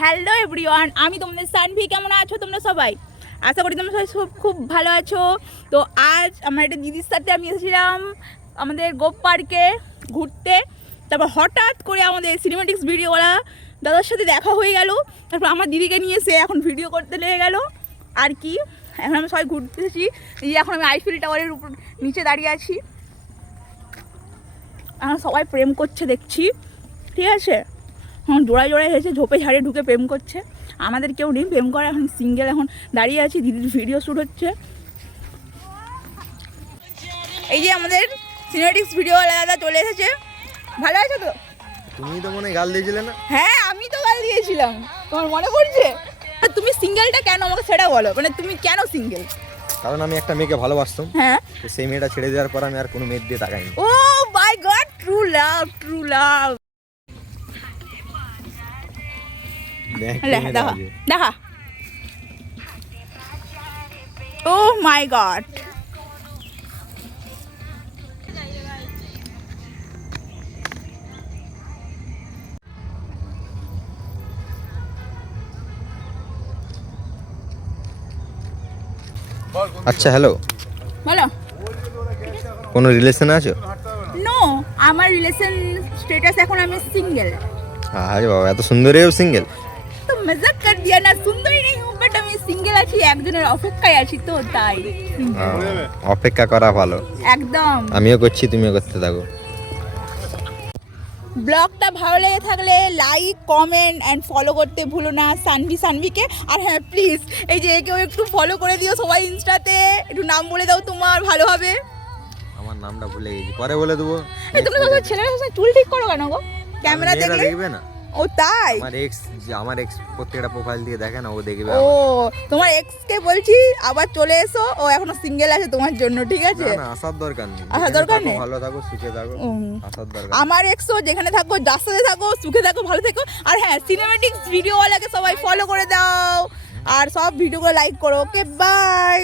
Hello everyone, আমি তোমাদের সানভি। কেমন আছো তোমরা সবাই? আশা করি তোমরা সবাই খুব ভালো আছো। তো আজ আমার একটা দিদির সাথে আমি এসেছিলাম আমাদের গোপ পার্কে ঘুরতে। তারপর হঠাৎ করে আমাদের সিনেমেটিক্স ভিডিওওয়ালা দাদার সাথে দেখা হয়ে গেল। তারপর আমার দিদিকে নিয়ে সে এখন ভিডিও করতে লেগে গেল। আর কি, এখন আমি সবাই ঘুরতে এসেছি। এই এখন আমি আইফেল টাওয়ারের উপর নিচে দাঁড়িয়ে আছি। এখন সবাই প্রেম করছে দেখছি, ঠিক আছে। এখন জোড়ায় জোড়ায় এসে ঝোপে ঝাড়ে ঢুকে প্রেম করছে। আমাদের কেউ নেই প্রেম করে, এখন সিঙ্গেল এখন দাঁড়িয়ে আছি। দিদির ভিডিও শ্যুট হচ্ছে। এই যে আমাদের সিনেমেটিক্স ভিডিও দাদা চলে এসেছে। ভালো আছো তো? তুমি তো মনে গাল দিয়েছিলে না? হ্যাঁ, আমি তো গাল দিয়েছিলাম, তোমার মনে পড়ছে? তুমি সিঙ্গেলটা কেন আমাকে সেটা বলো, মানে তুমি কেন সিঙ্গেল? কারণ আমি একটা মেয়েকে ভালোবাসতাম। হ্যাঁ, সেই মেয়েটা ছেড়ে দেওয়ার পর আমি আর কোনো মেয়ের দিয়ে তাকাইনি। Oh my God, true love, true love. দেখা ও মাই গড। আচ্ছা, হ্যালো, বলো। কোনো রিলেশনে আছো? নো, আমার রিলেশন স্টেটাস এখন আমি সিঙ্গেল। আরে বাবা, এত সুন্দরীও সিঙ্গেল? তো মজাক কর দিয়া না, সুন্দরী নেই হুঁ, বাট আমি সিঙ্গেল আছি, একজনের অপেক্ষায় আছি, তো তাই। অপেক্ষা করা ভালো। একদম। আমিও করছি, তুমিও করতে থাকো। ব্লগটা ভালো লেগে থাকলে লাইক, কমেন্ট অ্যান্ড ফলো করতে ভুলো না সানভিকে। আর হ্যাঁ, প্লিজ এই যে একেও একটু ফলো করে দিও সবাই ইনস্টাতে। একটু নাম বলে দাও তোমার, ভালো হবে। আমার নামটা ভুলে গেছি, পরে বলে দেবো। এই তোমরা সবাই ছেলেরা সবসময় চুল ঠিক করো কেন গো? ক্যামেরা মেয়েরা দেখলে দেখবে না? ও তাই? আমার এক্স প্রত্যেকটা প্রোফাইল দিয়ে দেখে না, ও দেখবে। ও, তোমার এক্স কে বলছি আবার চলে এসো, ও এখনো সিঙ্গেল আছে তোমার জন্য, ঠিক আছে? না, আসার দরকার নেই। আসার দরকার নেই? ভালো থাকো, সুখে থাকো, আসার দরকার। আমার এক্সও যেখানে থাকো, যার সাথে থাকো, সুখে থাকো, ভালো থেকো। আর হ্যাঁ, সিনেমেটিক্স ভিডিওওয়ালাকে সবাই ফলো করে দাও আর সব ভিডিওগুলো লাইক করো। ওকে, বাই।